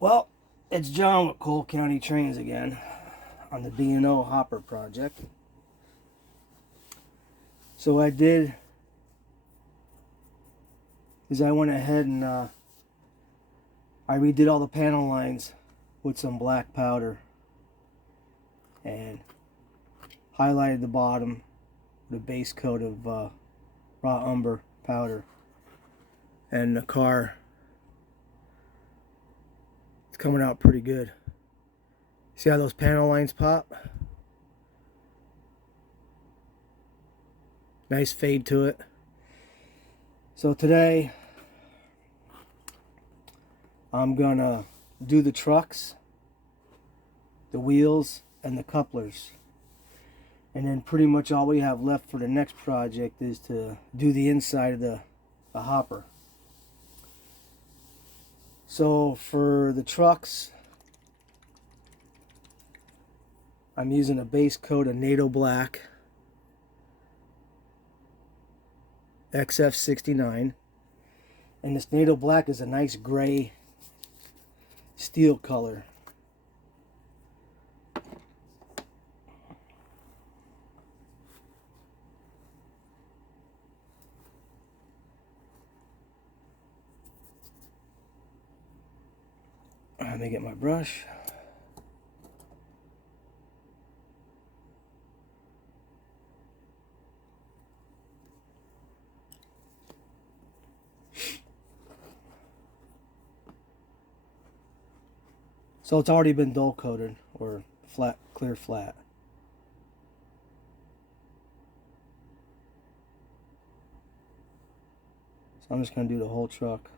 Well, it's John with Cole County Trains again on the D&O Hopper project. So I did is I went ahead and I redid all the panel lines with some black powder and highlighted the bottom with a base coat of raw umber powder. And the car, it's coming out pretty good. See how those panel lines pop? Nice fade to it. So today I'm gonna do the trucks, the wheels, and the couplers. And then pretty much all we have left for the next project is to do the inside of the hopper. So for the trucks, I'm using a base coat of NATO Black XF69. And this NATO Black is a nice gray steel color. Let me get my brush. So it's already been dull coated or flat, clear flat. So I'm just going to do the whole truck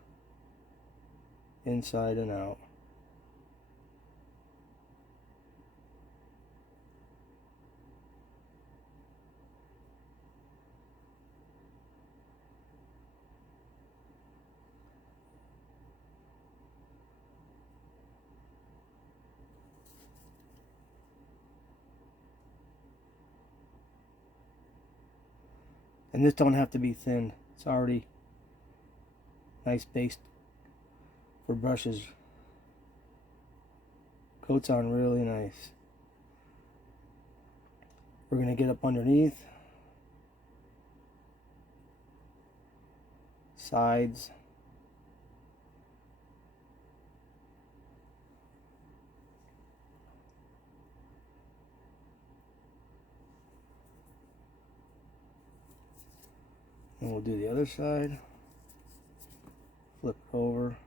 inside and out. And this don't have to be thin. It's already nice base for brushes. Coats on really nice. We're going to get up underneath, sides, and we'll do the other side. Flip it over.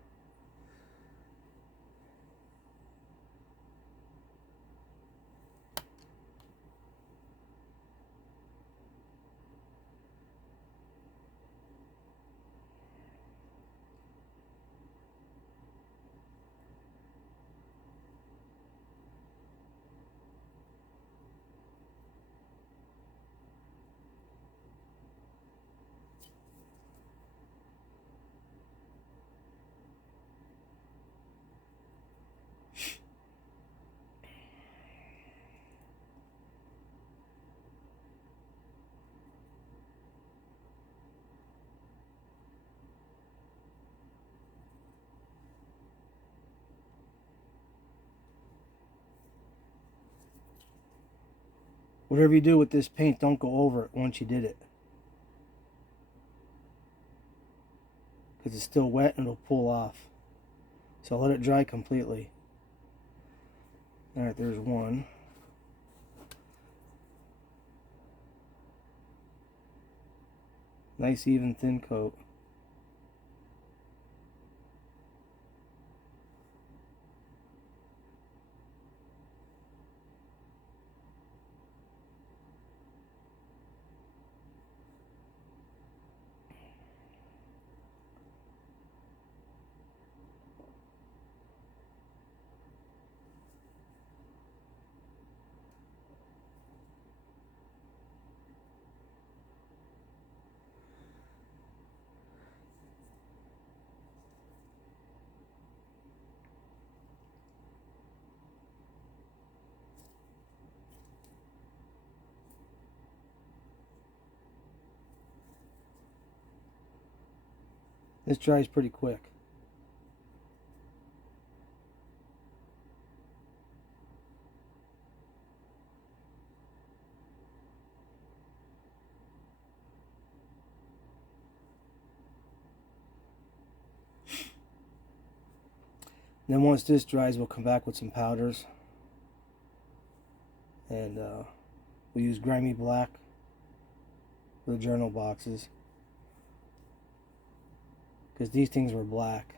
Whatever you do with this paint, don't go over it once you did it, because it's still wet and it'll pull off. So let it dry completely. Alright, there's one. Nice even thin coat. This dries pretty quick. Then once this dries, we'll come back with some powders. And we'll use grimy black for the journal boxes. Because these things were black.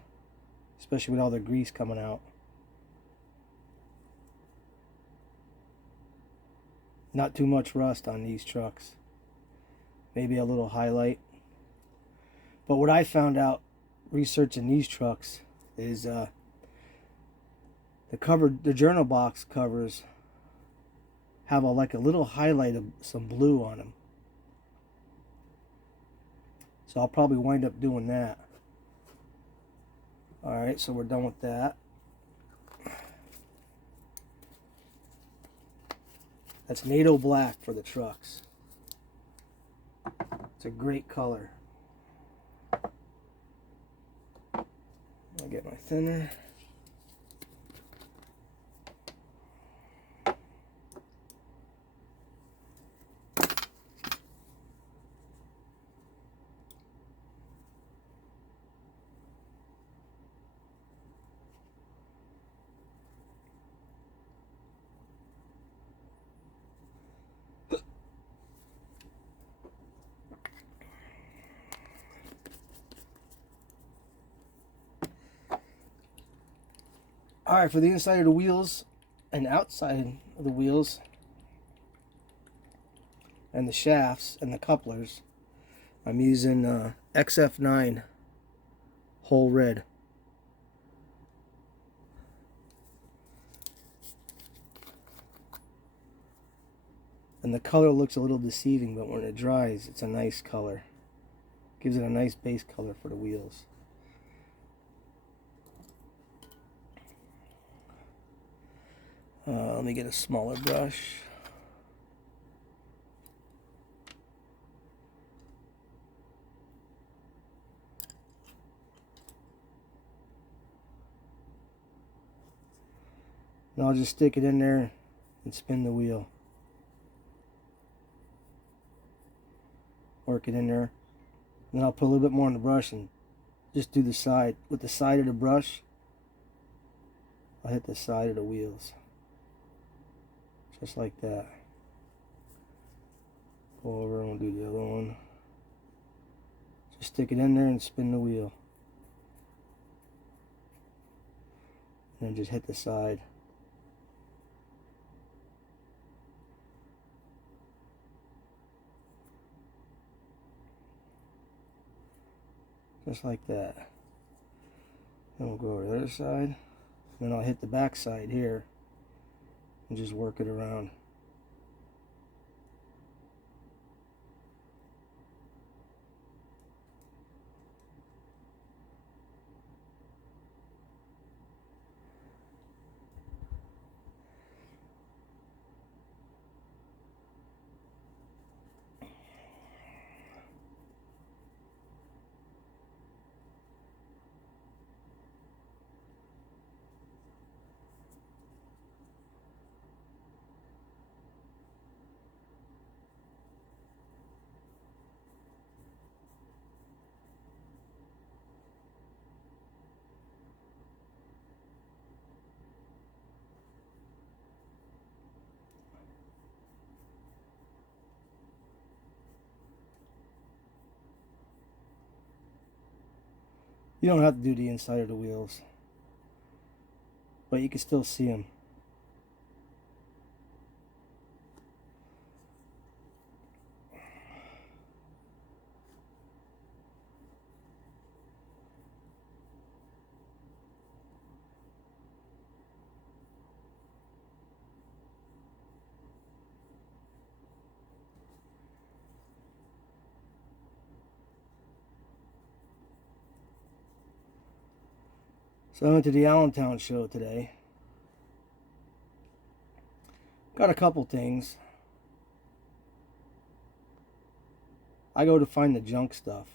Especially with all the grease coming out. Not too much rust on these trucks. Maybe a little highlight. But what I found out researching these trucks is the journal box covers have like a little highlight of some blue on them. So I'll probably wind up doing that. Alright, so we're done with that. That's NATO black for the trucks. It's a great color. I'll get my thinner. Alright, for the inside of the wheels and outside of the wheels and the shafts and the couplers, I'm using XF9 whole red. And the color looks a little deceiving, but when it dries, it's a nice color. Gives it a nice base color for the wheels. Let me get a smaller brush. And I'll just stick it in there and spin the wheel. Work it in there. And then I'll put a little bit more on the brush and just do the side. With the side of the brush, I'll hit the side of the wheels. Just like that. Go over and we'll do the other one. Just stick it in there and spin the wheel. And then just hit the side. Just like that. Then we'll go over the other side. Then I'll hit the back side here and just work it around. You don't have to do the inside of the wheels, but you can still see them. So I went to the Allentown show today. Got a couple things. I go to find the junk stuff.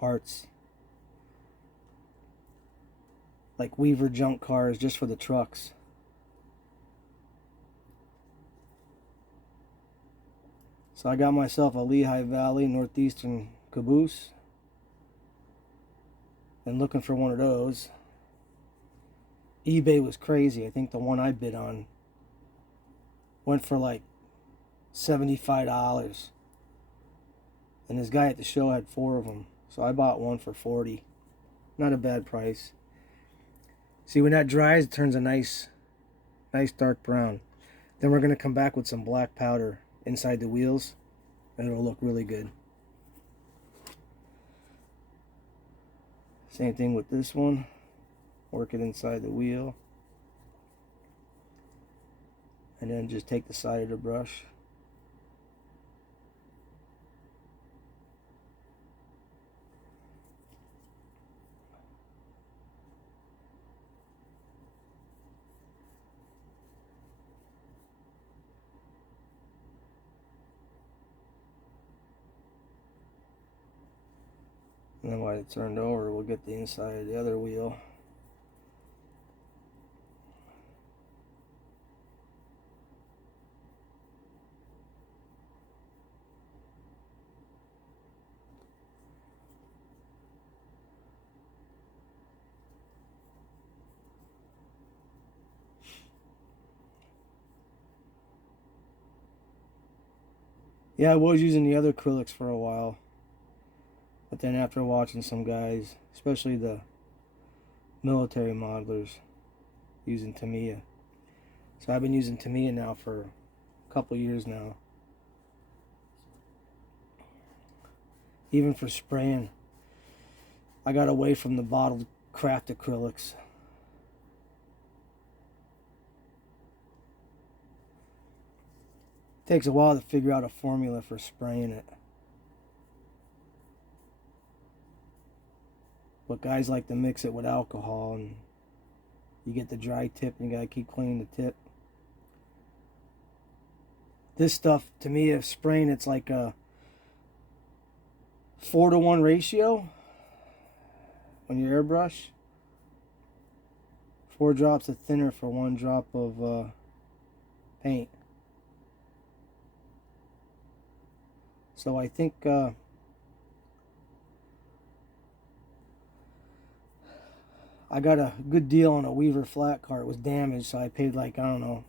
Parts. Like Weaver junk cars just for the trucks. So I got myself a Lehigh Valley Northeastern caboose. Been looking for one of those. eBay was crazy. I think the one I bid on went for like $75. And this guy at the show had 4 of them. So I bought one for $40. Not a bad price. See, when that dries, it turns a nice dark brown. Then we're going to come back with some black powder inside the wheels, and it'll look really good. Same thing with this one. Work it inside the wheel. And then just take the side of the brush. And then while it turned over, we'll get the inside of the other wheel. Yeah, I was using the other acrylics for a while. But then after watching some guys, especially the military modelers, using Tamiya. So I've been using Tamiya now for a couple years now. Even for spraying, I got away from the bottled craft acrylics. It takes a while to figure out a formula for spraying it. But guys like to mix it with alcohol, and you get the dry tip and you gotta keep cleaning the tip. This stuff, to me, if spraying, it's like a 4-to-1 ratio when you airbrush. 4 drops of thinner for 1 drop of paint. So I think I got a good deal on a Weaver flat car. It was damaged, so I paid like, I don't know,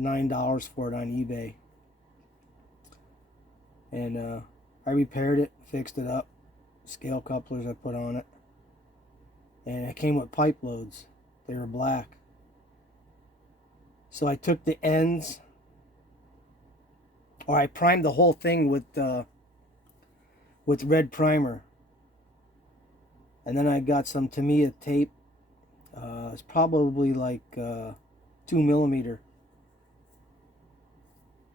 $9 for it on eBay. And I repaired it, fixed it up. Scale couplers I put on it. And it came with pipe loads. They were black. So I took the ends, or I primed the whole thing with red primer. And then I got some Tamiya tape. It's probably like 2mm.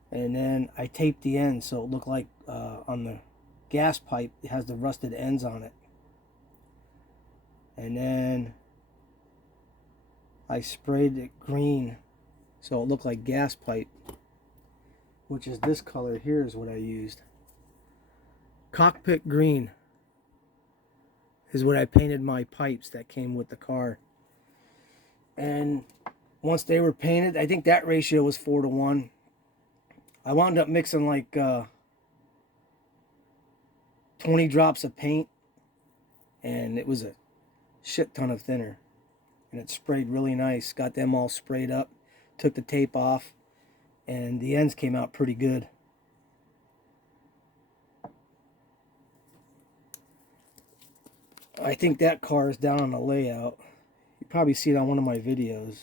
And then I taped the ends so it looked like on the gas pipe it has the rusted ends on it. And then I sprayed it green so it looked like gas pipe, which is this color here is what I used. Cockpit green is what I painted my pipes that came with the car. And once they were painted, I think that ratio was 4-to-1. I wound up mixing like 20 drops of paint, and it was a shit ton of thinner. And it sprayed really nice. Got them all sprayed up, took the tape off, and the ends came out pretty good. I think that car is down on the layout. You probably see it on one of my videos.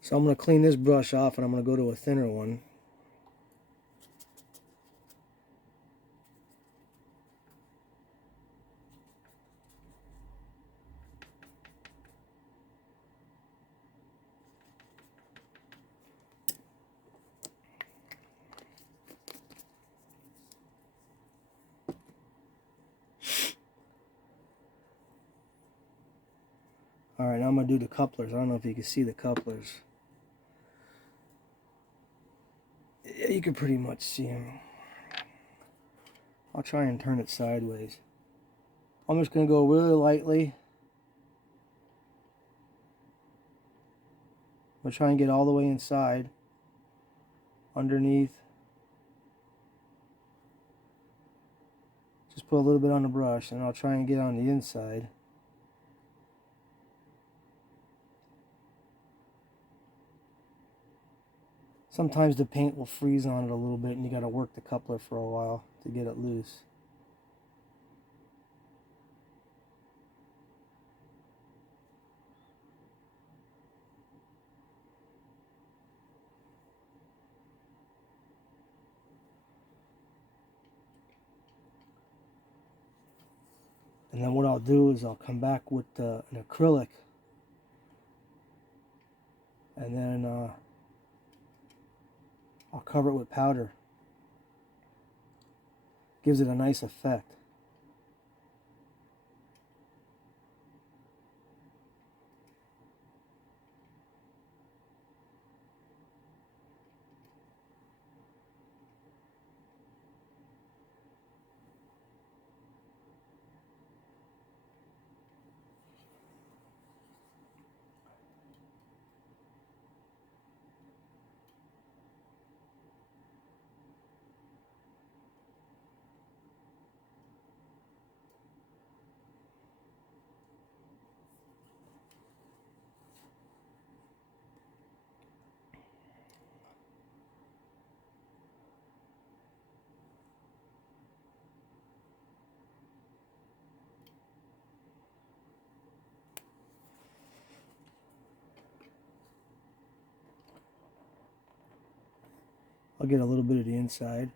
So I'm going to clean this brush off and I'm going to go to a thinner one. Alright, now I'm going to do the couplers. I don't know if you can see the couplers. Yeah, you can pretty much see them. I'll try and turn it sideways. I'm just going to go really lightly. I'm going to try and get all the way inside, underneath. Just put a little bit on the brush, and I'll try and get on the inside. Sometimes the paint will freeze on it a little bit, and you got to work the coupler for a while to get it loose. And then what I'll do is I'll come back with an acrylic, and then I'll cover it with powder. Gives it a nice effect. I'll get a little bit of the inside.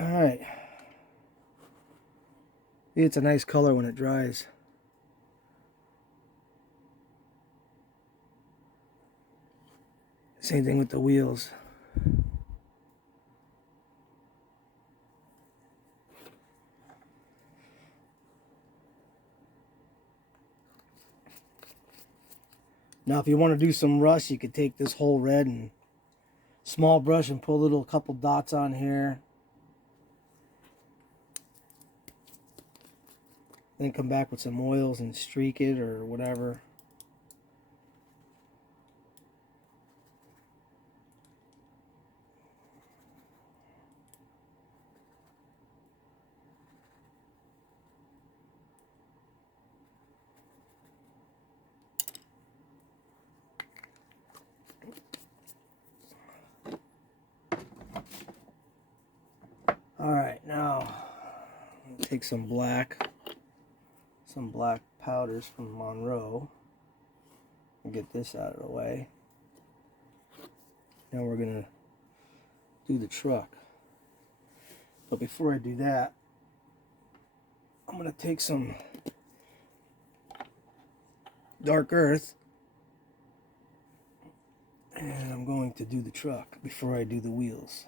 Alright. It's a nice color when it dries. Same thing with the wheels. Now if you want to do some rust, you could take this whole red and small brush and put a little couple dots on here. Then come back with some oils and streak it or whatever. Alright, now take some black powders from Monroe and get this out of the way. Now we're gonna do the truck. But before I do that, I'm gonna take some dark earth And I'm going to do the truck before I do the wheels.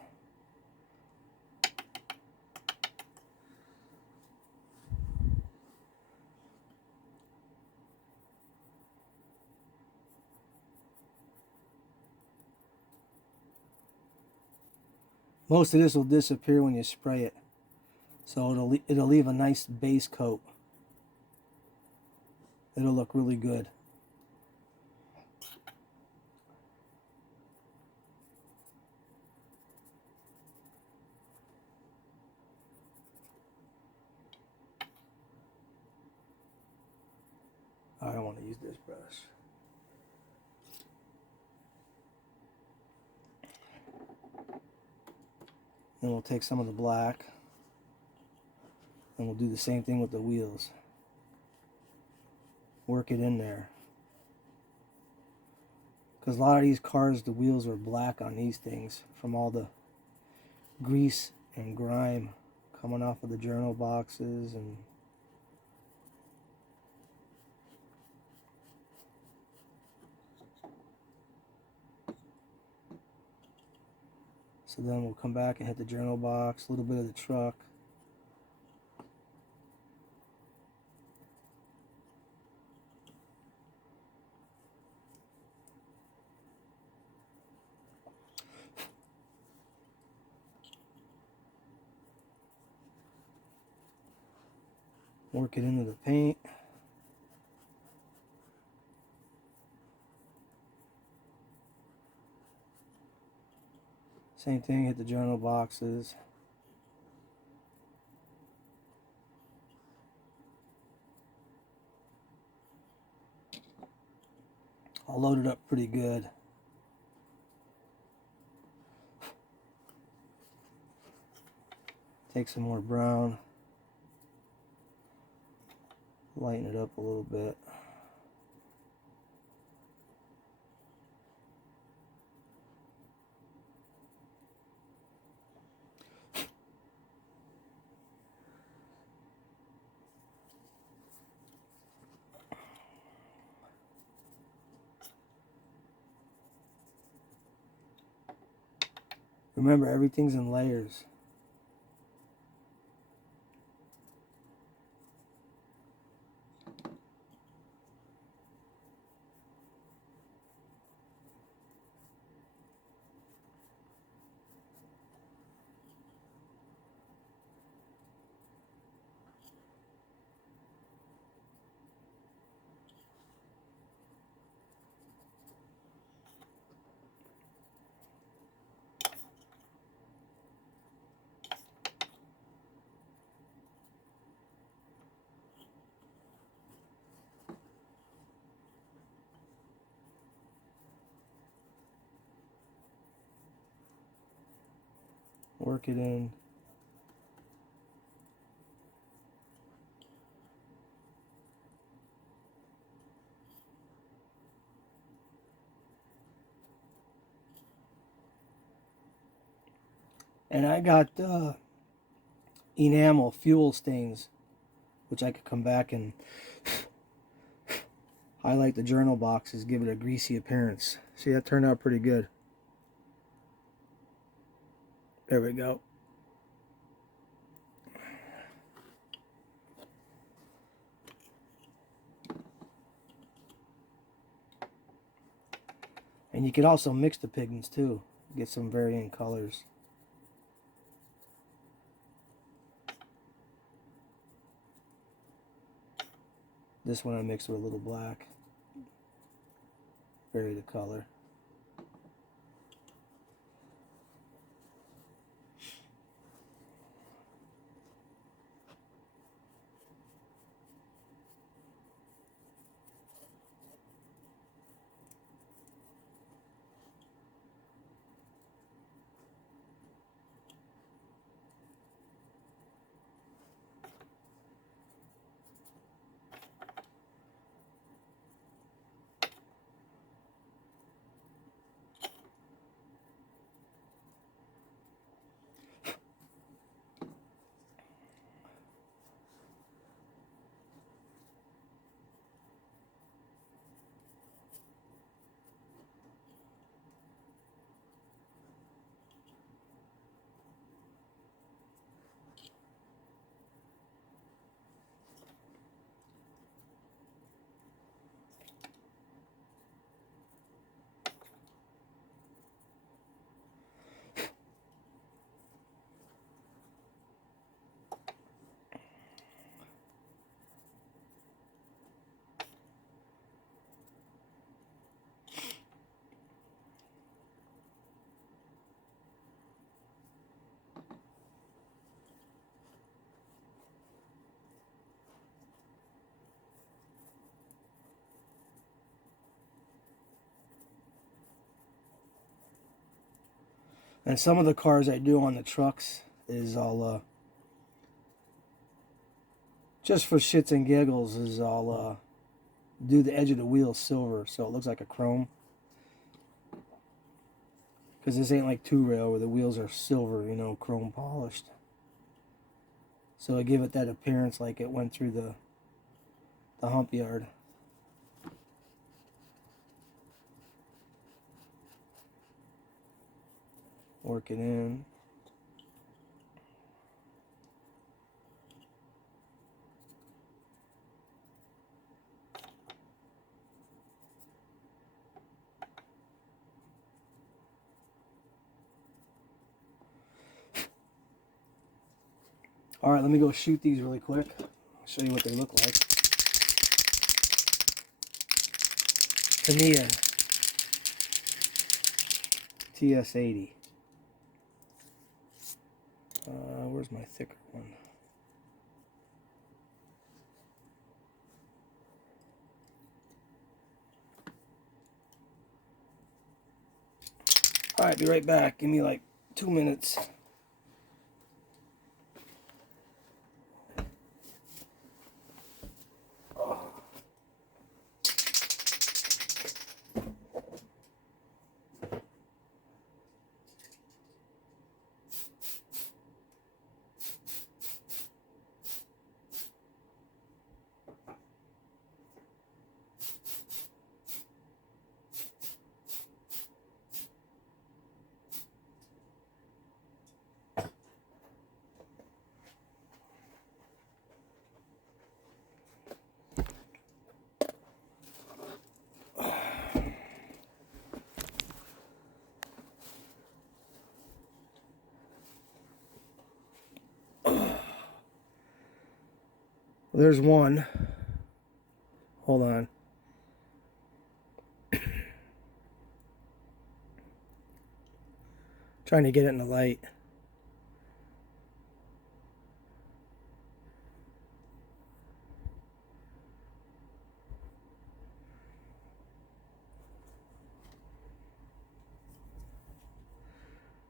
Most of this will disappear when you spray it, so it'll leave a nice base coat. It'll look really good. I don't want to use this brush. Then we'll take some of the black and we'll do the same thing with the wheels. Work it in there. Because a lot of these cars, the wheels are black on these things from all the grease and grime coming off of the journal boxes. And so then we'll come back and hit the journal box, a little bit of the truck. Work it into the paint. Same thing, hit the journal boxes. I'll load it up pretty good. Take some more brown. Lighten it up a little bit. Remember, everything's in layers. Work it in. And I got enamel fuel stains, which I could come back and highlight the journal boxes, give it a greasy appearance. See, that turned out pretty good. There we go. And you can also mix the pigments too, get some varying colors. This one I mixed with a little black. Vary the color. And some of the cars I do on the trucks is I'll just for shits and giggles is I'll do the edge of the wheel silver so it looks like a chrome. Because this ain't like 2-rail where the wheels are silver, you know, chrome polished. So I give it that appearance like it went through the hump yard. Work it in. Alright, let me go shoot these really quick. I'll show you what they look like. Tamiya TS80. Where's my thicker one? Alright, be right back. Give me like 2 minutes. There's one. Hold on. Trying to get it in the light.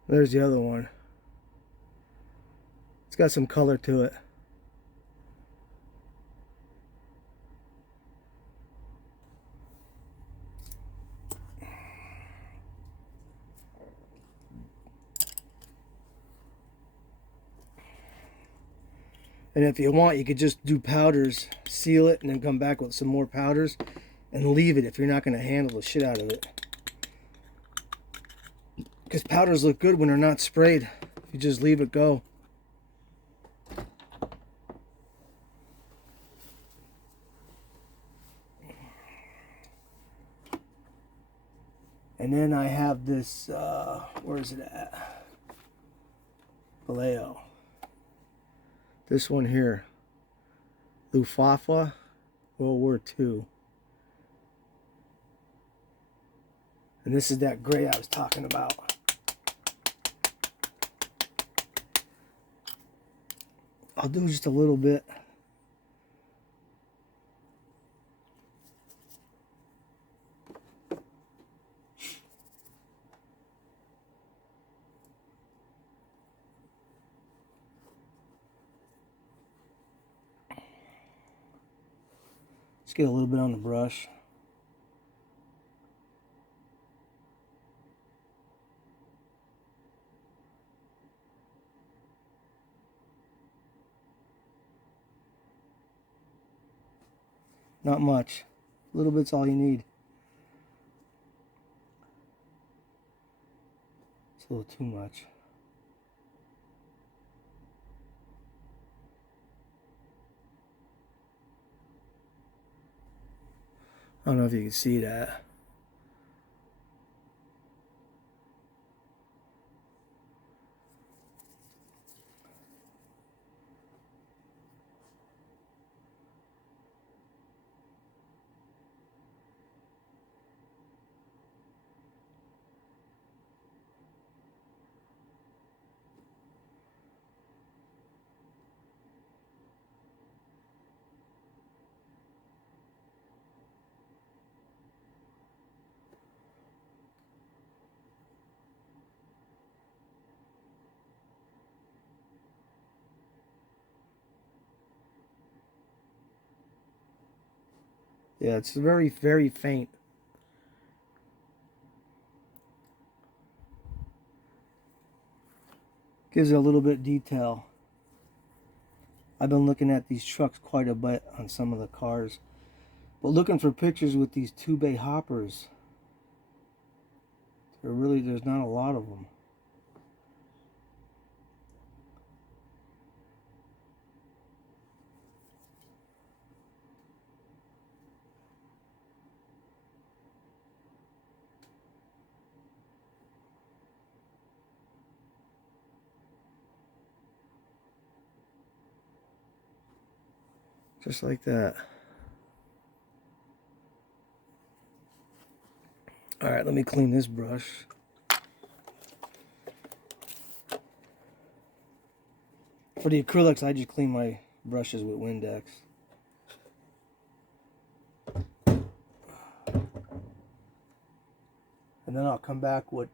There's the other one. It's got some color to it. And if you want, you could just do powders, seal it, and then come back with some more powders and leave it if you're not going to handle the shit out of it. Because powders look good when they're not sprayed. If you just leave it go. And then I have this, where is it at? Vallejo. This one here. Luftwaffe, World War II. And this is that gray I was talking about. I'll do just a little bit. Just get a little bit on the brush. Not much. A little bit's all you need. It's a little too much. I don't know if you can see that. Yeah, it's very, very faint. Gives it a little bit of detail. I've been looking at these trucks quite a bit on some of the cars. But looking for pictures with these 2-bay hoppers, there's not a lot of them. Just like that. Alright, let me clean this brush. For the acrylics, I just clean my brushes with Windex. And then I'll come back with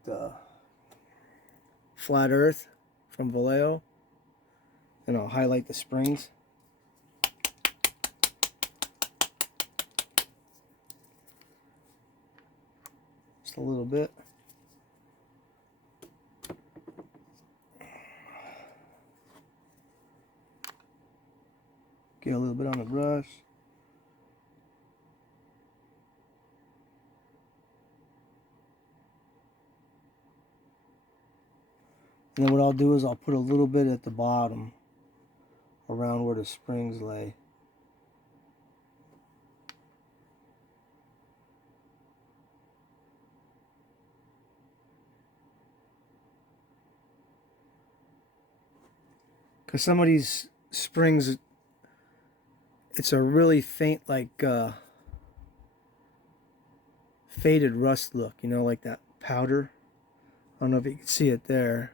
Flat Earth from Vallejo. And I'll highlight the springs. Just a little bit. Get a little bit on the brush. And then what I'll do is I'll put a little bit at the bottom around where the springs lay. Because some of these springs, it's a really faint, like faded rust look, you know, like that powder. I don't know if you can see it there.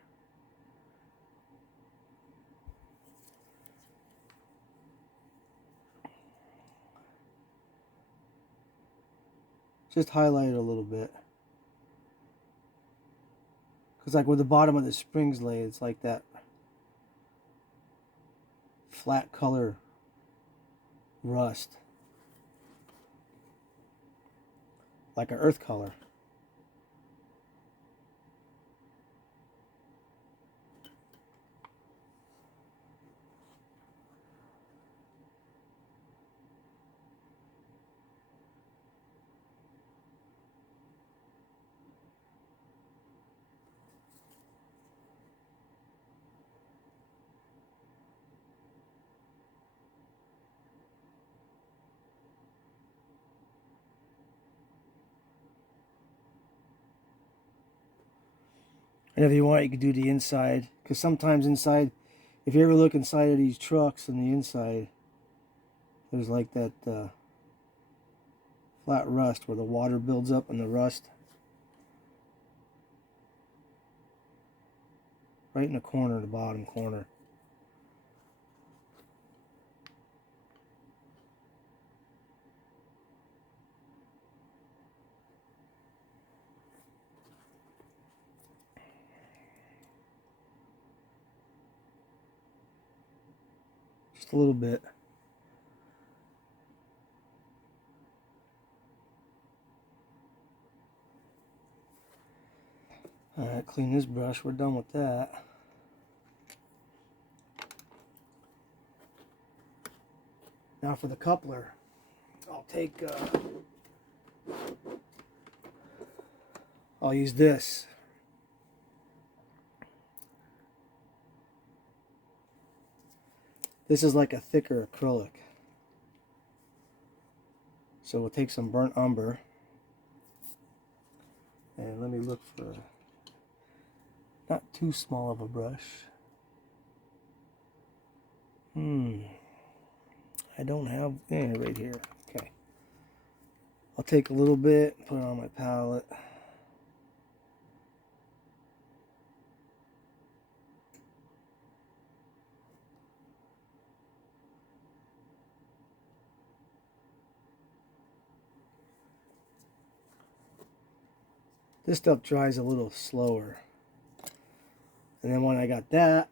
Just highlight it a little bit. Because like where the bottom of the springs lay, it's like that flat color rust. Like an earth color. And if you want, you could do the inside. Because sometimes inside, if you ever look inside of these trucks on the inside, there's like that flat rust where the water builds up in the rust. Right in the corner, the bottom corner. Just a little bit. Alright, clean this brush. We're done with that. Now for the coupler, I'll use this. This is like a thicker acrylic. So we'll take some burnt umber. And let me look for not too small of a brush. I don't have any right here. Okay. I'll take a little bit, put it on my palette. This stuff dries a little slower. And then when I got that,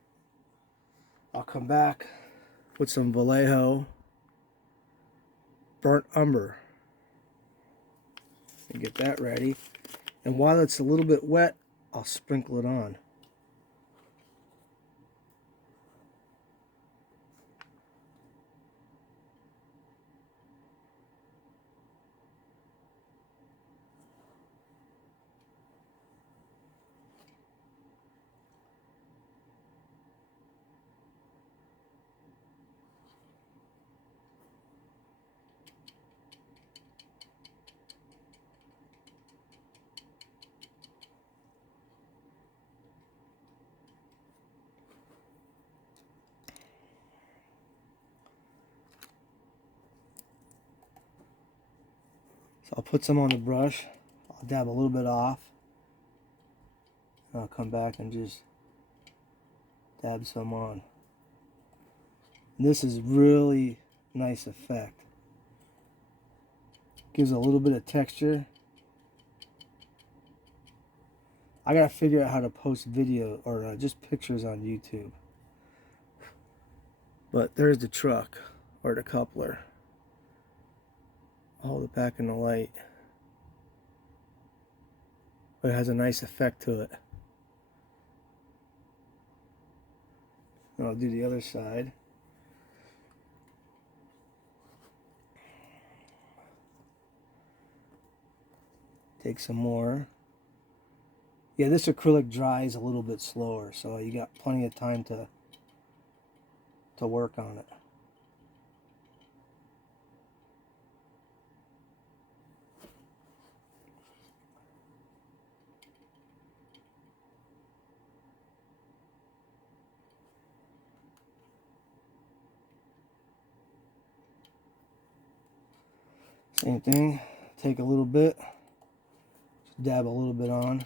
I'll come back with some Vallejo burnt umber. and get that ready. And while it's a little bit wet, I'll sprinkle it on. So I'll put some on the brush. I'll dab a little bit off. And I'll come back and just dab some on. And this is really nice effect. Gives a little bit of texture. I gotta figure out how to post video or just pictures on YouTube. But there's the truck or the coupler. I'll hold it back in the light. But it has a nice effect to it. And I'll do the other side. Take some more. Yeah, this acrylic dries a little bit slower, so you got plenty of time to work on it. Same thing, take a little bit, just dab a little bit on.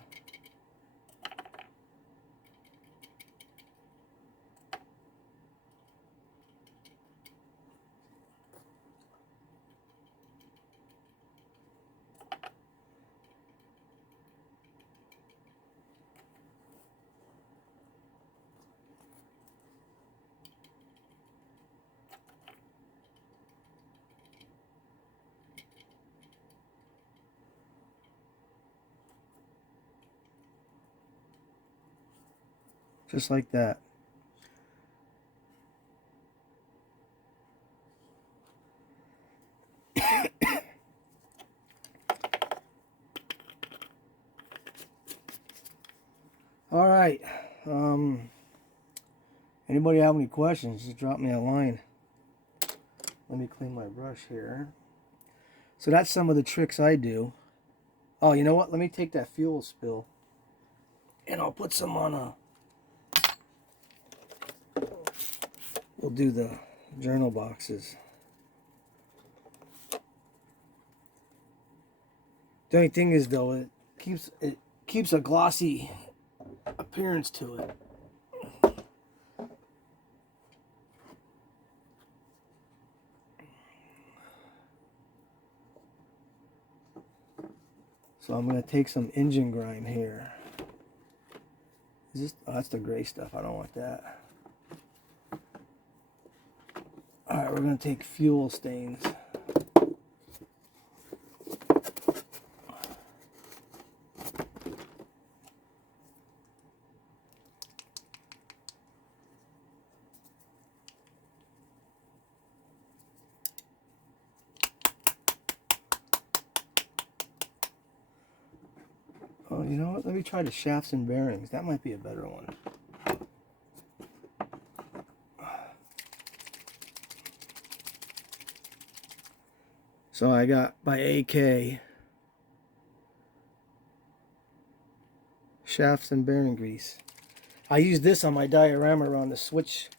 Just like that. All right. Anybody have any questions? Just drop me a line. Let me clean my brush here. So that's some of the tricks I do. Oh, you know what? Let me take that fuel spill and I'll put some on a... We'll do the journal boxes. The only thing is though, it keeps a glossy appearance to it. So I'm going to take some engine grime here. Is this, oh, that's the gray stuff. I don't want that. Alright, we're going to take fuel stains. Oh, you know what? Let me try the shafts and bearings. That might be a better one. So I got by AK shafts and bearing grease. I used this on my diorama on the switch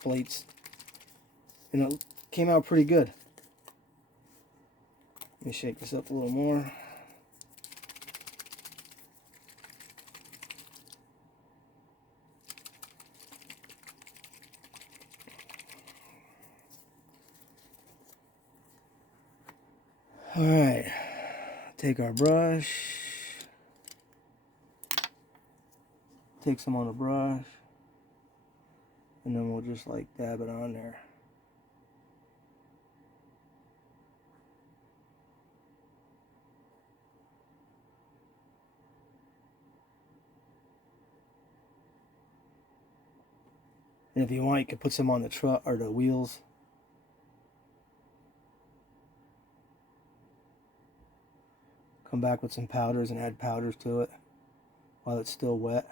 plates, and it came out pretty good. Let me shake this up a little more. Alright, take our brush, take some on the brush, and then we'll just like dab it on there. And if you want, you could put some on the truck or the wheels. Come back with some powders and add powders to it while it's still wet.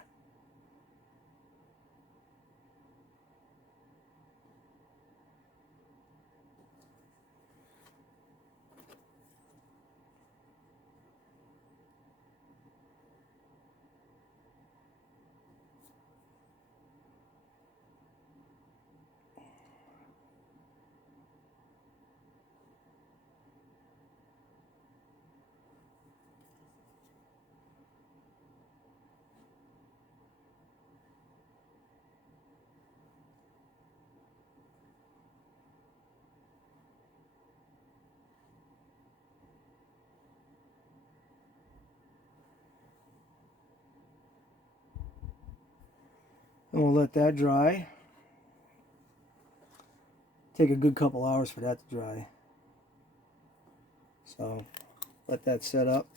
And we'll let that dry. Take a good couple hours for that to dry. So let that set up,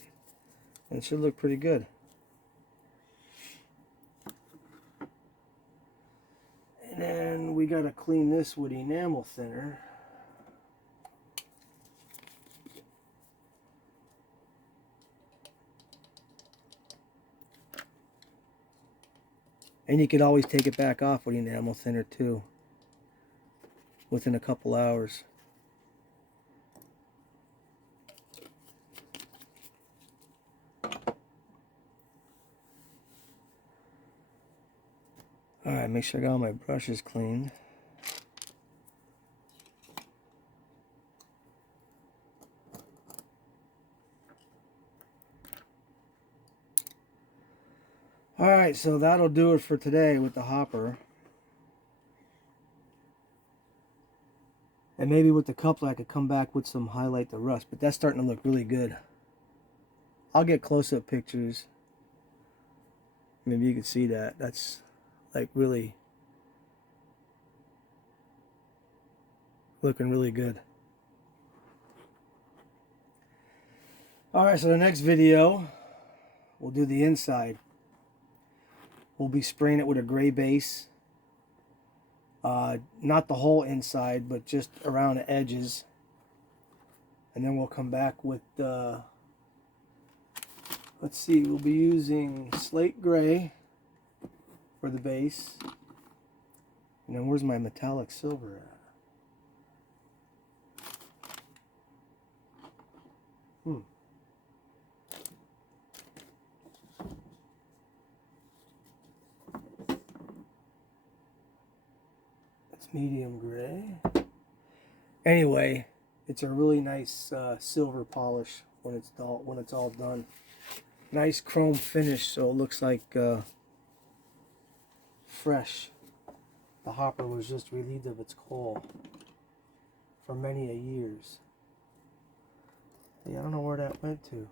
and it should look pretty good. And then we gotta clean this with enamel thinner. And you could always take it back off with enamel thinner too, within a couple hours. Alright, make sure I got all my brushes cleaned. Alright, so that'll do it for today with the hopper. And maybe with the coupler I could come back with some highlight the rust, but that's starting to look really good. I'll get close-up pictures. Maybe you can see that. That's like really looking really good. Alright, so the next video we'll do the inside. We'll be spraying it with a gray base. Not the whole inside, but just around the edges. And then we'll come back with, let's see, we'll be using slate gray for the base. And then where's my metallic silver at? It's medium gray. Anyway, it's a really nice silver polish when it's all done. Nice chrome finish, so it looks like fresh. The hopper was just relieved of its coal for many a years. Yeah, I don't know where that went to.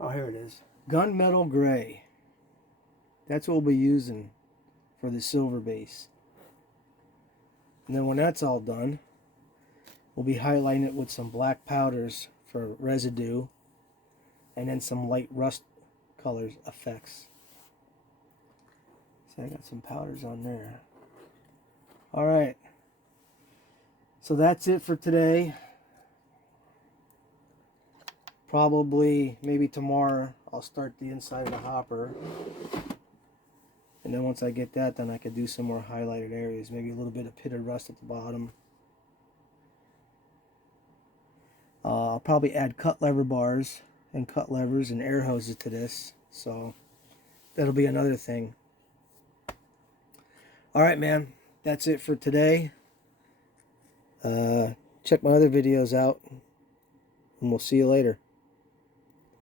Oh, here it is. Gunmetal gray. That's what we'll be using for the silver base. And then when that's all done, we'll be highlighting it with some black powders for residue, and then some light rust colors effects. See, I got some powders on there. Alright. So that's it for today. Probably, maybe tomorrow, I'll start the inside of the hopper. And then once I get that done, I could do some more highlighted areas. Maybe a little bit of pitted rust at the bottom. I'll probably add cut lever bars and cut levers and air hoses to this. So that'll be another thing. Alright, man. That's it for today. Check my other videos out. And we'll see you later.